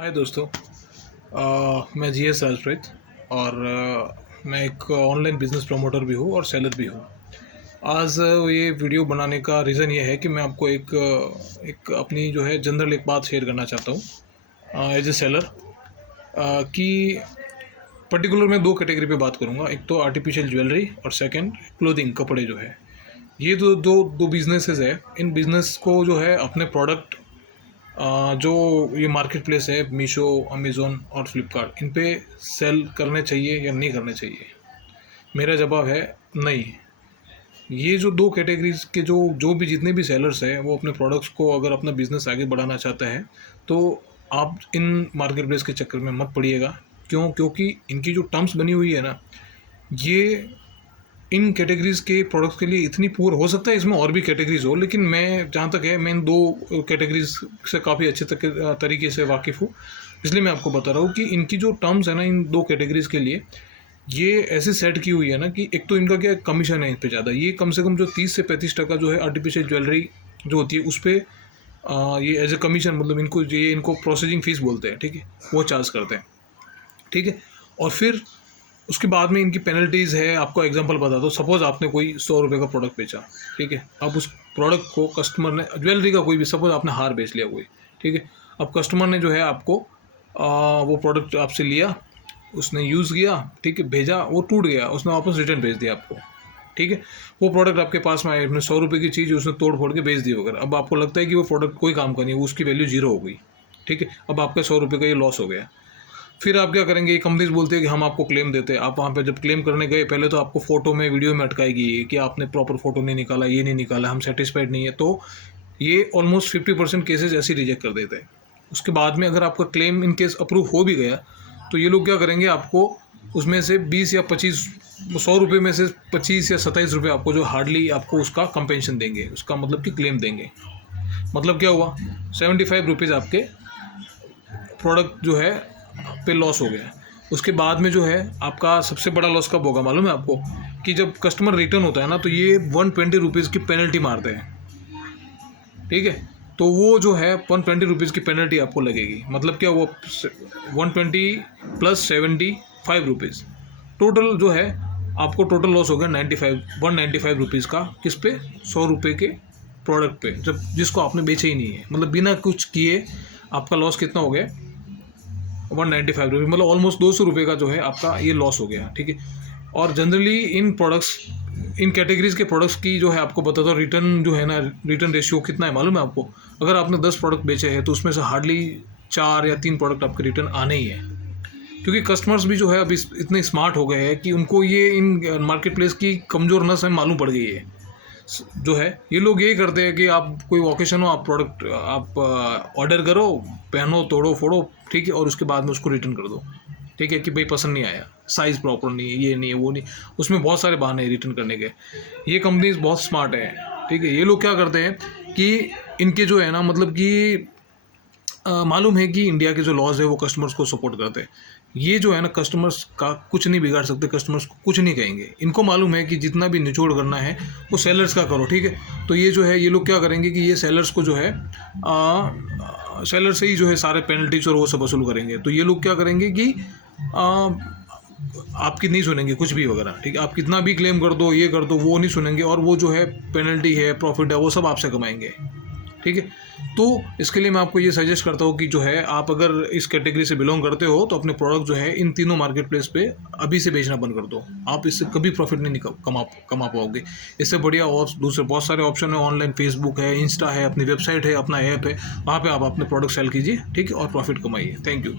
हाय दोस्तों। मैं जीएस राजप्रीत और मैं एक ऑनलाइन बिजनेस प्रमोटर भी हूँ और सेलर भी हूँ। आज ये वीडियो बनाने का रीज़न ये है कि मैं आपको एक अपनी जो है जनरल एक बात शेयर करना चाहता हूँ एज ए सेलर कि पर्टिकुलर मैं दो कैटेगरी पे बात करूँगा। एक तो आर्टिफिशियल ज्वेलरी और सेकंड क्लोथिंग, कपड़े जो है। ये दो बिजनेसेस है। इन बिज़नेस को जो है अपने प्रोडक्ट जो ये मार्केट प्लेस है मीशो, अमेज़ोन और फ्लिपकार्ट, इन पे सेल करने चाहिए या नहीं करने चाहिए? मेरा जवाब है नहीं। ये जो दो कैटेगरीज के जो भी जितने भी सेलर्स हैं वो अपने प्रोडक्ट्स को अगर अपना बिज़नेस आगे बढ़ाना चाहते हैं तो आप इन मार्केट प्लेस के चक्कर में मत पड़िएगा। क्योंकि इनकी जो टर्म्स बनी हुई है ना, ये इन कैटेगरीज़ के प्रोडक्ट्स के लिए इतनी पुअर हो सकता है, इसमें और भी कैटेगरीज़ हो, लेकिन मैं जहाँ तक है मैं इन दो कैटेगरीज़ से काफ़ी अच्छे तरीके से वाकिफ़ हूँ। इसलिए मैं आपको बता रहा हूँ कि इनकी जो टर्म्स है ना, इन दो कैटेगरीज़ के लिए ये ऐसे सेट की हुई है ना कि एक तो इनका क्या कमीशन है इन पे ज़्यादा। ये कम से कम जो 30 से 35% जो है आर्टिफिशियल ज्वेलरी जो होती है उस पर ये एज ए कमीशन, मतलब इनको प्रोसेसिंग फ़ीस बोलते हैं, ठीक है, वो चार्ज करते हैं, ठीक है। और फिर उसके बाद में इनकी पेनल्टीज़ है। आपको एग्जांपल बता दो, सपोज़ आपने कोई 100 रुपये का प्रोडक्ट बेचा, ठीक है। अब उस प्रोडक्ट को कस्टमर ने, ज्वेलरी का कोई भी, सपोज़ आपने हार बेच लिया कोई, ठीक है। अब कस्टमर ने जो है आपको वो प्रोडक्ट आपसे लिया, उसने यूज़ किया, ठीक है, भेजा, वो टूट गया, उसने वापस रिटर्न भेज दिया आपको, ठीक है। वो प्रोडक्ट आपके पास में आया, अपने 100 रुपये की चीज़ उसने तोड़ फोड़ के बेच दी वगैरह। अब आपको लगता है कि वो प्रोडक्ट कोई काम का नहीं है, उसकी वैल्यू जीरो हो गई, ठीक है। अब आपका 100 रुपये का ये लॉस हो गया। फिर आप क्या करेंगे, कंपनीज बोलते हैं कि हम आपको क्लेम देते हैं। आप वहाँ पे जब क्लेम करने गए, पहले तो आपको फ़ोटो में, वीडियो में अटकाएगी कि आपने प्रॉपर फ़ोटो नहीं निकाला, ये नहीं निकाला, हम सेटिस्फाइड नहीं है। तो ये ऑलमोस्ट 50% केसेज ऐसे रिजेक्ट कर देते हैं। उसके बाद में अगर आपका क्लेम इन केस अप्रूव हो भी गया तो ये लोग क्या करेंगे, आपको उसमें से 20 या 25, 100 रुपये में से 25 या 27 रुपये आपको जो हार्डली आपको उसका कंपेंशन देंगे, उसका मतलब कि क्लेम देंगे। मतलब क्या हुआ, 75 रुपीज़ आपके प्रोडक्ट जो है पे लॉस हो गया। उसके बाद में जो है आपका सबसे बड़ा लॉस कब होगा मालूम है आपको? कि जब कस्टमर रिटर्न होता है ना, तो ये 120 रुपीज़ की पेनल्टी मारते हैं, ठीक है। तो वो जो है 120 रुपीज़ की पेनल्टी आपको लगेगी। मतलब क्या, वो 120 प्लस 75 रुपीज़, टोटल जो है आपको टोटल लॉस हो गया 195 रुपीज़ का। किस पे? 100 रुपये के प्रोडक्ट पे, जब जिसको आपने बेचा ही नहीं है। मतलब बिना कुछ किए आपका लॉस कितना हो गया? 195 रुपये, मतलब ऑलमोस्ट 200 रुपये का जो है आपका ये लॉस हो गया, ठीक है। और generally in products, in categories के प्रोडक्ट्स की जो है आपको बताता हूँ, रिटर्न जो है ना, रिटर्न रेशियो कितना है मालूम है आपको? अगर आपने 10 प्रोडक्ट बेचे हैं तो उसमें से हार्डली 4 या 3 प्रोडक्ट आपके रिटर्न आने ही है। क्योंकि कस्टमर्स भी जो है अभी इतने स्मार्ट हो गए हैं कि उनको ये इन मार्केट प्लेस की कमज़ोर नस है मालूम पड़ गई है। जो है ये लोग यही करते हैं कि आप कोई ओकेशन हो, आप प्रोडक्ट आप ऑर्डर करो, पहनो, तोड़ो फोड़ो, ठीक है, और उसके बाद में उसको रिटर्न कर दो, ठीक है, कि भाई पसंद नहीं आया, साइज़ प्रॉपर नहीं है, ये नहीं है, वो नहीं। उसमें बहुत सारे बहाने हैं रिटर्न करने के। ये कंपनीज बहुत स्मार्ट है, ठीक है। ये लोग क्या करते हैं कि इनके जो है ना, मतलब कि मालूम है कि इंडिया के जो लॉज है वो कस्टमर्स को सपोर्ट करते हैं। ये जो है ना, कस्टमर्स का कुछ नहीं बिगाड़ सकते, कस्टमर्स को कुछ नहीं कहेंगे। इनको मालूम है कि जितना भी निचोड़ करना है वो सेलर्स का करो, ठीक है। तो ये जो है, ये लोग क्या करेंगे कि ये सेलर्स को जो है सेलर से ही जो है सारे पेनल्टीज और वो सब वसूल करेंगे। तो ये लोग क्या करेंगे कि आपकी नहीं सुनेंगे कुछ भी वगैरह, ठीक है। आप कितना भी क्लेम कर दो, ये कर दो, वो नहीं सुनेंगे, और वो जो है पेनल्टी है, प्रॉफिट है, वो सब आपसे कमाएंगे, ठीक है। तो इसके लिए मैं आपको ये सजेस्ट करता हूँ कि जो है, आप अगर इस कैटेगरी से बिलोंग करते हो तो अपने प्रोडक्ट जो है इन तीनों मार्केट प्लेस पे अभी से बेचना बंद कर दो। आप इससे कभी प्रॉफिट नहीं कमा पाओगे। इससे बढ़िया और दूसरे बहुत सारे ऑप्शन है ऑनलाइन, फेसबुक है, इंस्टा है, अपनी वेबसाइट है, अपना ऐप है, वहाँ पे आप अपने प्रोडक्ट सेल कीजिए, ठीक है, और प्रॉफिट कमाइए। Thank you.